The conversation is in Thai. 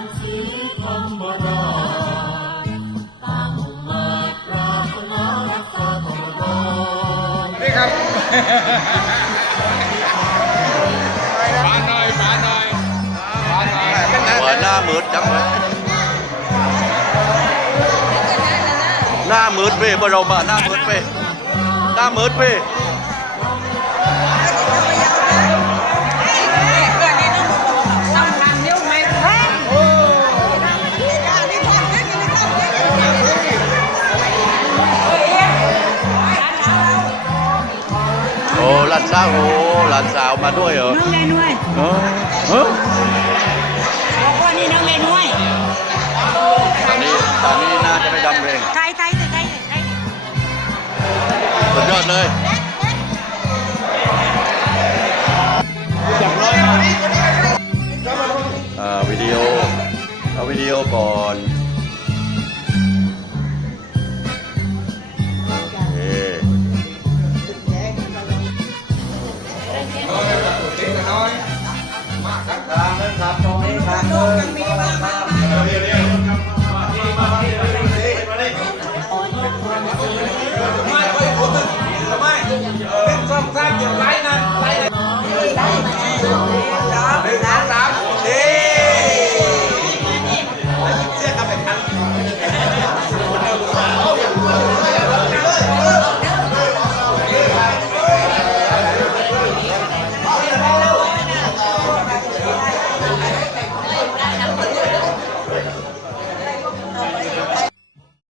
นี่ครับปาหน่อยปาหน่อยปาหน่อย หน้ามืดจังเลยหน้ามืดเว้ยพวกเรามาหน้ามืดเว้ยหน้ามืดเว้ยโอ้หลานสาวโอ้หลานสาวมาด้วยเหรอ น้องเลยด้วย เออเออ บอกว่านี่น้องเลยด้วย ตอนนี้น่าจะไม่ดำเรง ไทยสุดยอดเลยวิดีโอเอาวิดีโอก่อน